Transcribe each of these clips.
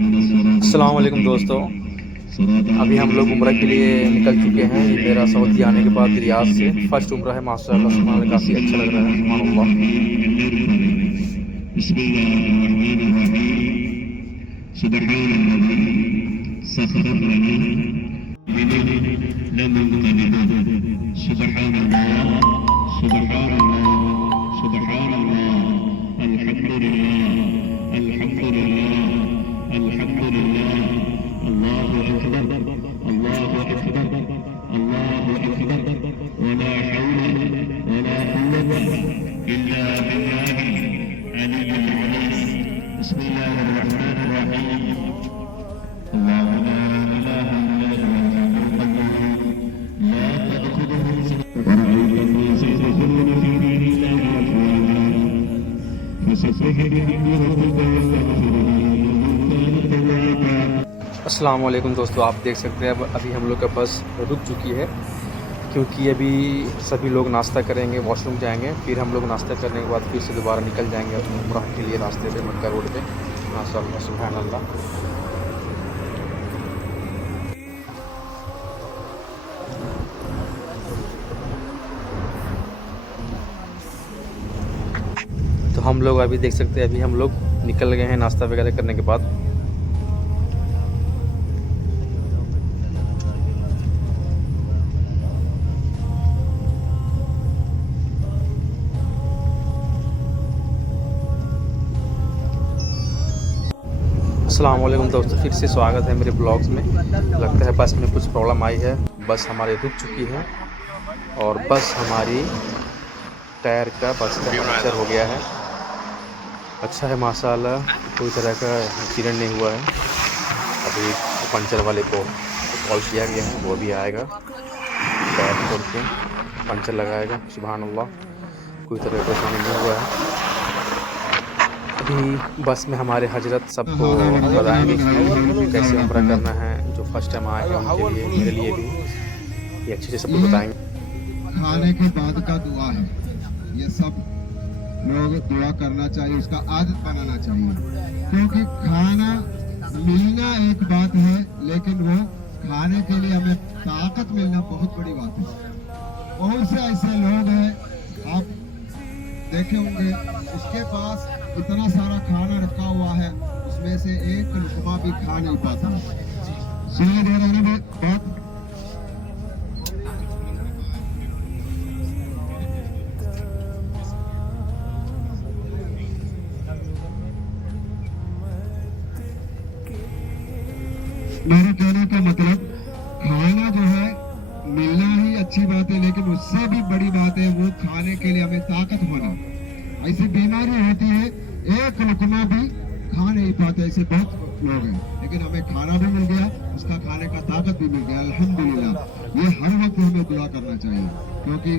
अस्सलाम वालेकुम दोस्तों, अभी हम लोग उम्रा के लिए निकल चुके हैं। ये मेरा सऊदी आने के बाद रियाद से फर्स्ट उम्रा है। माशाअल्लाह सुभान अल्लाह, काफ़ी अच्छा लग रहा है। सुभान अस्सलाम वालेकुम दोस्तों, आप देख सकते हैं अब अभी हम लोग का बस रुक चुकी है, क्योंकि अभी सभी लोग नाश्ता करेंगे, वॉशरूम जाएंगे, फिर हम लोग नाश्ता करने के बाद फिर से दोबारा निकल जाएंगे उम्रा के लिए रास्ते पे, मक्का रोड पे। माशाअल्लाह सुभान अल्लाह। तो हम लोग अभी देख सकते हैं, अभी हम लोग निकल गए हैं नाश्ता वगैरह करने के बाद। अस्सलाम वालेकुम दोस्तों, फिर से स्वागत है मेरे ब्लॉग्स में। लगता है बस में कुछ प्रॉब्लम आई है, बस हमारी रुक चुकी है और बस हमारी टायर का बस का पंचर हो गया है। अच्छा है माशाअल्लाह, कोई तरह का एक्सीडेंट नहीं हुआ है। अभी पंचर वाले को कॉल किया गया है, वो भी आएगा, टायर खोल के पंचर लगाएगा। सुभान अल्लाह, कोई तरह का परेशानी नहीं हुआ है। अभी बस में हमारे हजरत सबको बताएंगे कि कैसे उम्रा करना है। जो फर्स्ट टाइम आए हैं उनके लिए, मेरे लिए भी ये अच्छे से सबको बताएंगे। खाने के बाद का दुआ है, ये सब लोग दुआ करना चाहिए, उसका आदत बनाना चाहिए। क्योंकि खाना मिलना एक बात है, लेकिन वो खाने के लिए हमें ताकत मिलना बहुत बड़ी बात है। बहुत से ऐसे लोग हैं, आप देखे होंगे, उसके पास इतना सारा खाना रखा हुआ है, उसमें से एक लुकमा भी खा नहीं पाता। सुनिए दे रहे हैं बात। मेरे कहने का मतलब, खाना जो है मिलना ही अच्छी बात है, लेकिन उससे भी बड़ी बात है वो खाने के लिए हमें ताकत होना। ऐसी बीमारी होती है, एक लुकमा भी खा नहीं पाते, ऐसे बहुत लोग हैं, लेकिन हमें खाना भी मिल गया, उसका खाने का ताकत भी मिल गया, अल्हम्दुलिल्लाह। ये हर वक्त हमें दुआ करना चाहिए, क्योंकि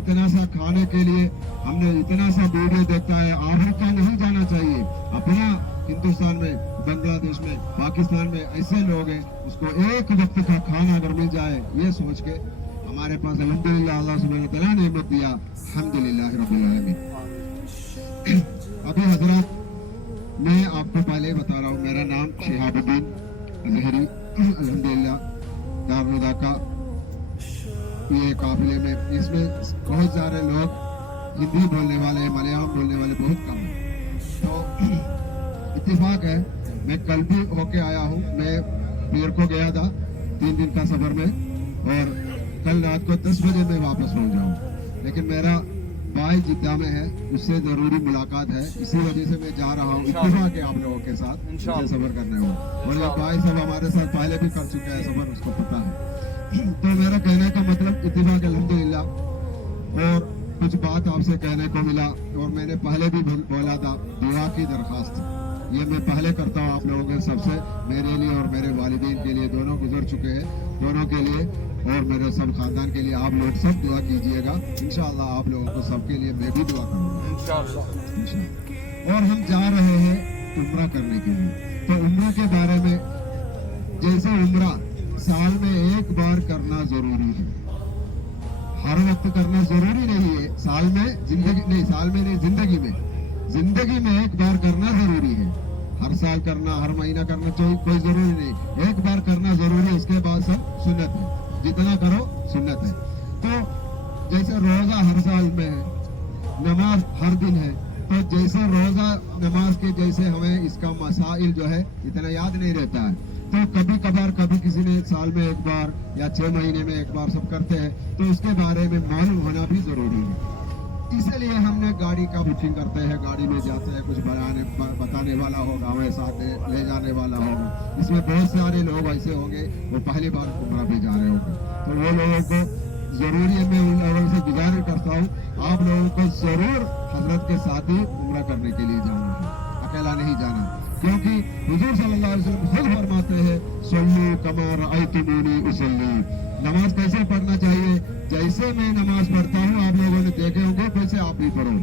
इतना सा खाने के लिए हमने इतना सा वीडियो देखता है। अफ्रीका नहीं जाना चाहिए, अपना हिंदुस्तान में, बांग्लादेश में, पाकिस्तान में ऐसे लोग हैं, उसको एक वक्त का खाना अगर मिल जाए, ये सोच के हमारे पास अल्हम्दुलिल्लाह अल्लाह सुब्हानहू व तआला ने नेमत दिया, अल्हम्दुलिल्लाह रब्बिल आलमीन। अभी हजरत, मैं आपको पहले बता रहा हूँ, मेरा नाम शिहाबुद्दीन अजहरी, अल्हम्दुलिल्लाह दारुल का ये काफिले में, इसमें बहुत सारे लोग हिंदी बोलने वाले, मलयालम बोलने वाले बहुत कम हैं। तो इत्तेफाक है, मैं कल भी होके आया हूँ, मैं पीर को गया था 3 दिन का सफर में, और कल रात को 10 बजे मैं वापस पहुँच जाऊँ। लेकिन मेरा भाई जिद्दा में है, उससे जरूरी मुलाकात है, इसी वजह से मैं जा रहा हूँ। इत्तेफाक है आप लोगों के साथ सफर करने हो, और ये भाई सब हमारे साथ पहले भी कर चुके हैं सफर, उसको पता है। तो मेरा कहने का मतलब, इत्तेफाक अल्हम्दुलिल्लाह। और कुछ बात आपसे कहने को मिला, और मैंने पहले भी बोला था, दुआ की दरखास्त ये मैं पहले करता हूँ आप लोगों के सबसे, मेरे लिए और मेरे वालिदैन के लिए, दोनों गुजर चुके हैं, दोनों के लिए और मेरे सब खानदान के लिए आप लोग सब दुआ कीजिएगा। इंशाअल्लाह आप लोगों को सबके लिए मैं भी दुआ करूँगा इंशाअल्लाह। और हम जा रहे हैं उम्रा करने के लिए, तो उम्रा के बारे में, जैसे उम्रा साल में एक बार करना जरूरी है, हर वक्त करना जरूरी नहीं है। साल में जिंदगी नहीं, साल में नहीं, जिंदगी में एक बार करना जरूरी है। हर साल करना, हर महीना करना कोई जरूरी नहीं, एक बार करना जरूरी है, उसके बाद सब सुन्नत है, जितना करो सुन्नत है। तो जैसे रोजा हर साल में है, नमाज हर दिन है, तो जैसे रोजा नमाज के जैसे हमें इसका मसाइल जो है इतना याद नहीं रहता है, तो कभी कभार कभी किसी ने साल में एक बार या 6 महीने में एक बार सब करते हैं, तो उसके बारे में मालूम होना भी जरूरी है। इसलिए हमने गाड़ी का बुकिंग करते हैं, गाड़ी में जाते हैं, कुछ बताने वाला होगा, हमें साथ ले जाने वाला होगा। इसमें बहुत सारे लोग ऐसे होंगे वो पहली बार उम्रा पे जा रहे होंगे, तो वो लोगों को जरूरी है, मैं उन लोगों से गुजारिश करता हूँ, आप लोगों को जरूर हजरत के साथ ही उम्रा करने के लिए जाना है, अकेला नहीं जाना, क्योंकि हुजूर सल्लल्लाहु अलैहि वसल्लम खुद फरमाते हैं सल्लू कमा रअयतुमूनी उसल्ली, नमाज कैसे पढ़ना चाहिए, जैसे मैं नमाज पढ़ता हूँ आप लोगों ने देखे होंगे वैसे आप भी पढ़ो,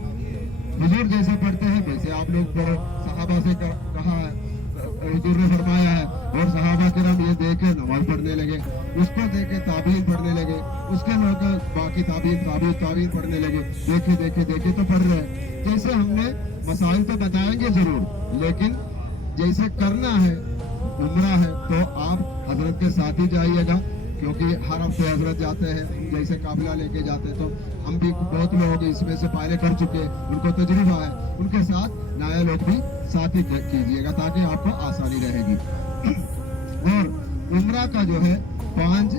हुजूर जैसे पढ़ते हैं वैसे आप लोग पढ़ो। सहाबा से कहा है, हुजूर ने फरमाया है, और सहाबा किराम ये देखे नमाज पढ़ने लगे, उसको देखे ताबीन पढ़ने लगे, उसके लोग बाकी ताबीन पढ़ने लगे, देखे तो पढ़ रहे हैं। जैसे हमने मसाइल तो बताएंगे जरूर, लेकिन जैसे करना है उम्रा है तो आप हजरत के साथ ही जाइएगा, क्योंकि हर हफ्ते हजरत जाते हैं, हम जैसे काफिला लेके जाते हैं, तो हम भी बहुत लोग इसमें से पहले कर चुके हैं, उनको तजुर्बा है, उनके साथ नया लोग भी साथ ही कीजिएगा ताकि आपको आसानी रहेगी। और उम्रा का जो है 5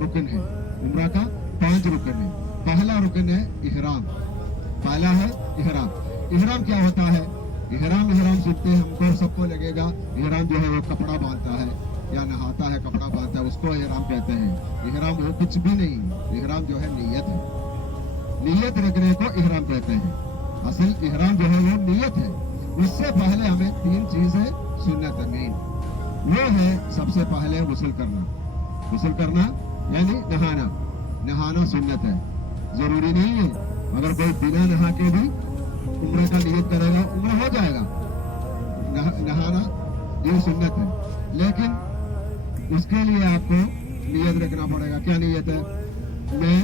रुकन है, उम्रा का 5 रुकन है। पहला रुकन है इहराम, पहला है इहराम। इहराम क्या होता है? इहराम सुनते हमको सबको लगेगा इहराम जो है वो कपड़ा बांधता है या नहाता है कपड़ा बांधता है, उसको इहराम कहते हैं। इहराम वो कुछ भी नहीं, इहराम जो है नीयत है, नीयत रखने को इहराम कहते हैं। असल इहराम जो है वो नीयत है। उससे पहले हमें 3 चीजें सुन्नत है मेन, वो है सबसे पहले गुस्ल करना यानी नहाना सुन्नत है, जरूरी नहीं है। अगर कोई बिना नहा के भी उम्र का नियत करेगा उम्र हो जाएगा, नहाना ये सुन्नत है, लेकिन उसके लिए आपको नियत रखना पड़ेगा। क्या नियत है? मैं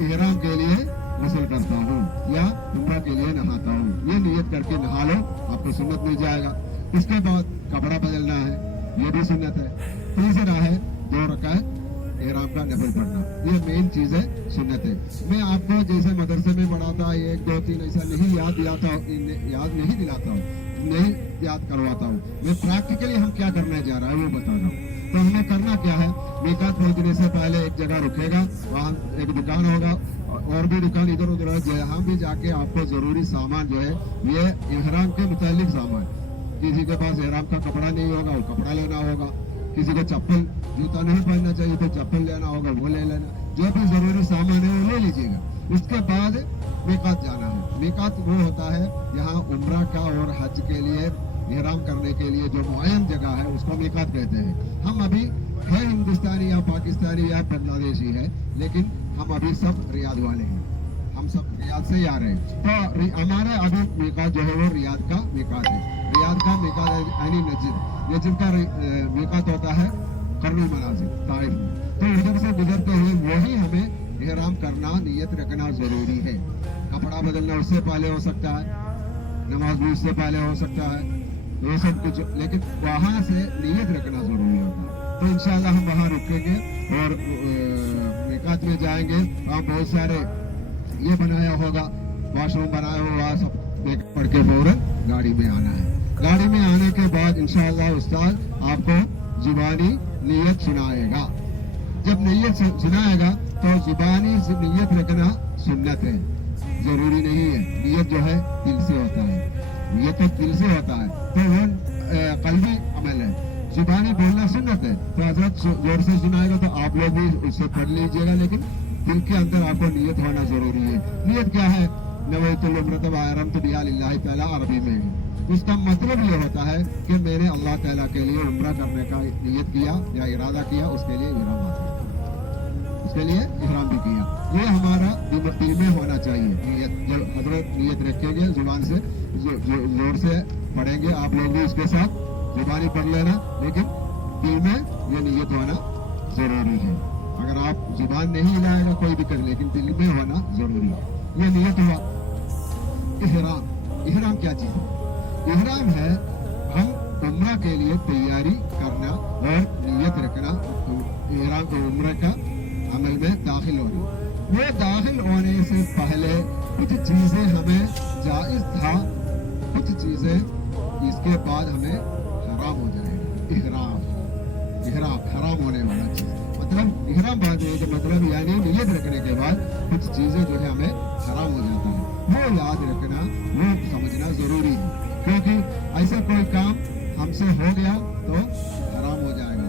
इहराम के लिए गुस्ल करता हूँ या उम्र के लिए नहाता हूँ, ये नियत करके नहा लो, आपको सुन्नत मिल जाएगा। इसके बाद कपड़ा बदलना है, ये भी सुन्नत है। तीसरा है 2 रकात इहराम का नफल पढ़ना, ये मेन चीज है, सुन्नत है। मैं आपको जैसे मदरसे में पढ़ाता 1 2 3 ऐसा नहीं याद नहीं दिलाता हूँ, नहीं याद करवाता हूँ, मैं प्रैक्टिकली हम क्या करने जा रहा है वो बता रहा हूँ। तो हमें करना क्या है, मीकात पहुंचने से पहले एक जगह रुकेगा, वहाँ एक दुकान होगा और भी दुकान इधर उधर है, जहाँ भी जाके आपको जरूरी सामान जो है ये इहराम के मुतालिक सामान, किसी के पास इहराम का कपड़ा नहीं होगा वो कपड़ा लेना होगा, किसी को चप्पल जूता नहीं पहनना चाहिए तो चप्पल लेना होगा, वो ले लेना, जो भी जरूरी सामान है वो ले लीजिएगा। उसके बाद मीकात जाना है। मीकात वो होता है यहाँ उम्रा का और हज के लिए इहराम करने के लिए जो मुअय्यन जगह है उसको मीकात कहते हैं। हम अभी है हिंदुस्तानी या पाकिस्तानी या बांग्लादेशी है, लेकिन हम अभी सब रियाद वाले हैं, हम सब रियाद से ही आ रहे हैं। तो हमारे अभी मीकात जो है वो रियाद का मीकात है। रियाद का मीकात यानी नजिद का मीकात होता है कर्नुल मनाजिर ताइफ में। तो उधर से गुजरते हुए वही हमें इहराम करना, नियत रखना जरूरी है। कपड़ा बदलना उससे पहले हो सकता है, नमाज भी उससे पहले हो सकता है, ये सब कुछ, लेकिन वहाँ से नियत रखना जरूरी होता है। तो इंशाल्लाह हम वहाँ रुकेंगे और मीकात में जाएंगे। वहाँ बहुत सारे ये बनाया होगा, वॉशरूम बनाया हुआ, सब देख पढ़ के फौरन गाड़ी में आना है। गाड़ी में आने के बाद इंशाअल्लाह उस्ताद आपको जुबानी नियत सुनाएगा। जब नियत सुनाएगा तो जुबानी नियत रखना सुन्नत है, जरूरी नहीं है। नियत जो है दिल से होता है, नियत तो दिल से होता है, तो वो कल्बी अमल है। जुबानी बोलना सुन्नत है, तो हजरत जोर से सुनाएगा तो आप लोग भी उससे पढ़ लीजिएगा, लेकिन दिल के अंदर आपको नियत होना जरूरी है। नियत क्या है? नवैतुल उम्रत व अहरमतु बिहा लिल्लाहि तआला, अरबी में उसका मतलब ये होता है कि मैंने अल्लाह ताला के लिए उम्रा करने का नियत किया या इरादा किया, उसके लिए इहराम उसके लिए इहराम भी किया। ये हमारा दिल में होना चाहिए नियत। जब हजरत नियत रखेंगे जुबान से जोर से पढ़ेंगे, आप लोग भी उसके साथ जुबानी पढ़ लेना, लेकिन दिल में ये नियत होना जरूरी है। अगर आप जुबान नहीं हिलाएगा कोई दिक्कत नहीं, लेकिन दिल में होना जरूरी है। ये नियत हुआ। इहराम क्या चीज है? इहराम है उम्रा के लिए तैयारी करना और नीयत रखना इहराम के उम्रा का अमल में दाखिल होना। वो दाखिल होने से पहले कुछ चीज़ें हमें जायज़ था, कुछ चीज़ें इसके बाद हमें हराम हो जाएगी। इहराम हराम होने वाला चीज़ मतलब इहराम बांधने का मतलब यानी नीयत रखने के बाद कुछ चीज़ें जो है हमें हराम हो जाता है। वो याद रखना, वो समझना ज़रूरी है, क्योंकि ऐसा कोई काम हमसे हो गया तो हराम हो जाएगा।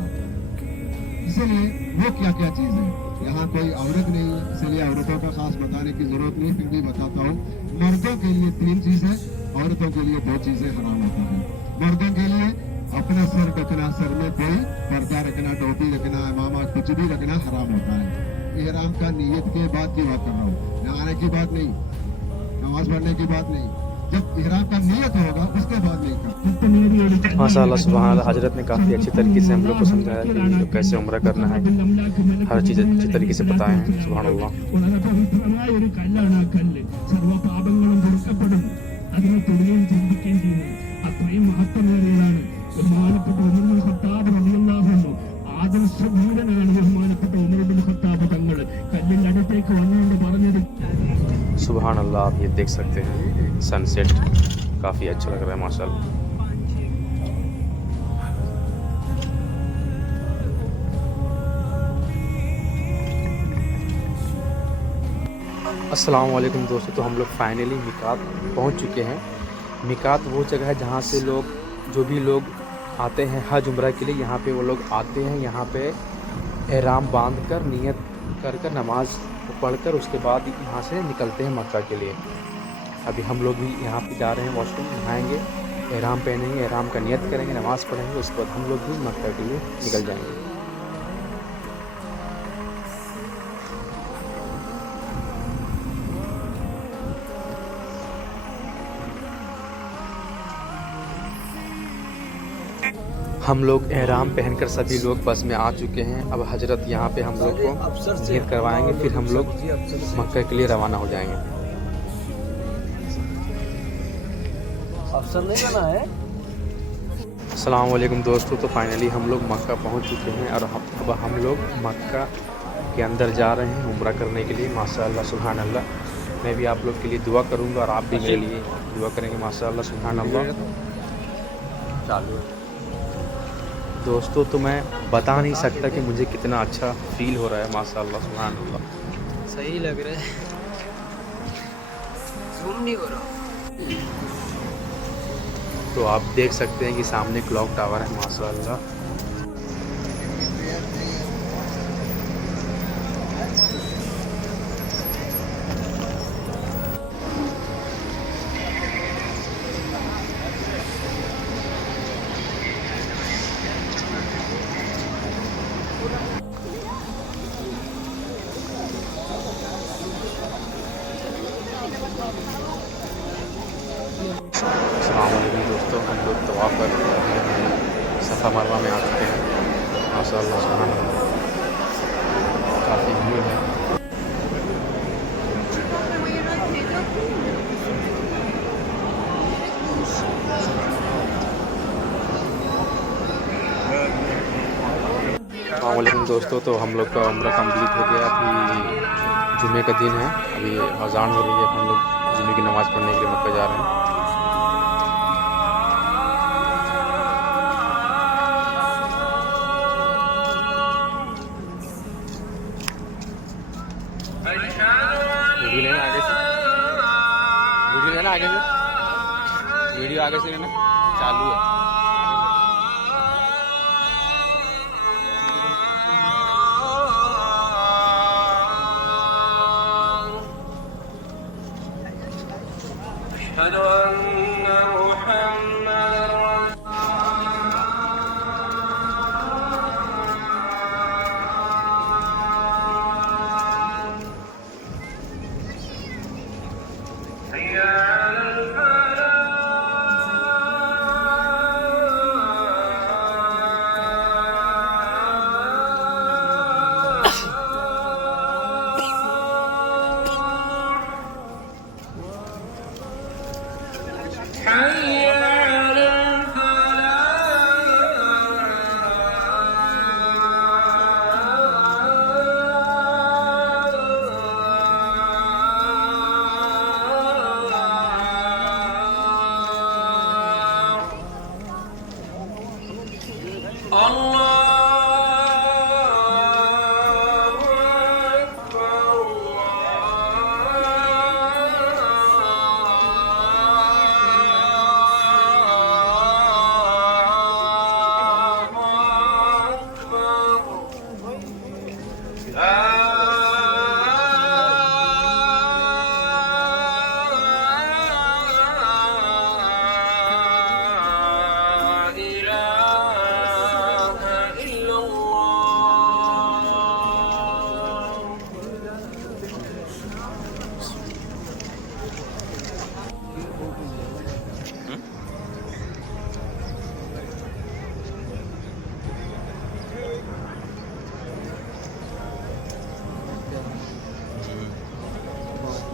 इसलिए वो क्या क्या चीज़ है, यहाँ कोई औरत नहीं है इसलिए औरतों का खास बताने की जरूरत नहीं, फिर भी बताता हूँ। मर्दों के लिए 3 चीज़ें, औरतों के लिए 2 चीज़ें हराम होती हैं। मर्दों के लिए अपना सर ढकना, सर में कोई पर्दा रखना, टोपी रखना, इमामा कुछ भी रखना हराम होता है। इहराम का नीयत के बाद की बात कर रहा हूँ, नहाने की बात नहीं, नमाज पढ़ने की बात नहीं, जब इहराम का नियत होगा उसके बाद नहीं करना। माशाअल्लाह सुभान अल्लाह, हजरत ने काफ़ी अच्छी तरीके से हम लोग को समझाया कि कैसे उम्रा करना है, हर चीज़ अच्छी तरीके से बताए हैं। सुभान अल्लाह। വളരെ പവിത്രമായ ഒരു കല്ലാണ് ആ കല്ല്. സർവ്വപാപങ്ങളും പൊറുക്കപ്പെടും. അതിനെ തൊടുകയും ചിന്തിക്കുകയും ചെയ്യുന്നത് അത്രയും മഹത്വമേറിയതാണ്. ബഹുമാനപ്പെട്ട ഉമർ ഇബ്നുൽ ഖത്താബ് റളിയല്ലാഹു അൻഹു ആദർശധീരനാണ് ബഹുമാനപ്പെട്ട ഉമർ ഇബ്നുൽ ഖത്താബ് തങ്ങൾ. കല്ലിന്റെ അടുത്തേക്ക് വന്നുകൊണ്ട് പറഞ്ഞത് सुभान अल्लाह, आप ये देख सकते हैं सनसेट काफ़ी अच्छा लग रहा है माशाअल्लाह। अस्सलाम वालेकुम दोस्तों, तो हम लोग फाइनली मिकात पहुंच चुके हैं। मिकात वो जगह है जहां से लोग, जो भी लोग आते हैं हज उम्रा के लिए, यहाँ पे वो लोग आते हैं। यहाँ पे एहराम बांध कर नियत कर कर नमाज पढ़कर उसके बाद यहाँ से निकलते हैं मक्का के लिए। अभी हम लोग भी यहाँ पे जा रहे हैं वॉशरूम, नहाएंगे, एहराम पहनेंगे, एहराम का नियत करेंगे, नमाज़ पढ़ेंगे, उसके बाद हम लोग भी मक्का के लिए निकल जाएंगे। हम लोग एहराम पहनकर सभी लोग बस में आ चुके हैं। अब हजरत यहाँ पे हम लोग को नियत करवाएंगे, फिर हम लोग मक्का के लिए रवाना हो जाएंगे। अफसर नहीं बना है। अस्सलाम वालेकुम दोस्तों, तो फाइनली हम लोग मक्का पहुँच चुके हैं और अब हम लोग मक्का के अंदर जा रहे हैं उम्रा करने के लिए। माशाअल्लाह सुभान अल्लाह, मैं भी आप लोग के लिए दुआ करूँगा और आप भी मेरे लिए दुआ करेंगे। माशाअल्लाह सुभान अल्लाह। चालू है दोस्तों, तो मैं बता नहीं सकता कि मुझे कितना अच्छा फील हो रहा है। माशाअल्लाह सुभान अल्लाह, सही लग रहा है, ज़ूम नहीं हो रहा। तो आप देख सकते हैं कि सामने क्लॉक टावर है। माशाअल्लाह अस्सलामुअलैकुम दोस्तों, हम लोग तवाफ़ कर सफ़ा मरवा में आ चुके हैं। माशाअल्लाह सुभान अल्लाह, काफ़ी भीड़ है। अस्सलामुअलैकुम दोस्तों, तो हम लोग का उम्रा कंप्लीट हो गया। अभी जुमे का दिन है, अभी अज़ान हो रही है, हम लोग जुमे की नमाज़ पढ़ने के लिए मक्का जा रहे हैं। वीडियो लेना आगे से, वीडियो आगे से लेना, चालू है।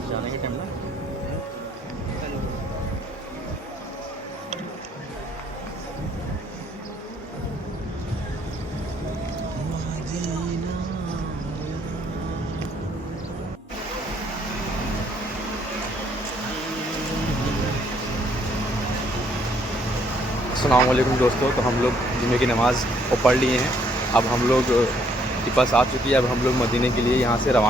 जाने के टाइम ना अस्सलाम वालेकुम दोस्तों। तो हम लोग जुमे की नमाज़ को पढ़ लिए हैं। अब हम लोग की बस आ चुकी है। अब हम लोग मदीने के लिए यहाँ से रवाना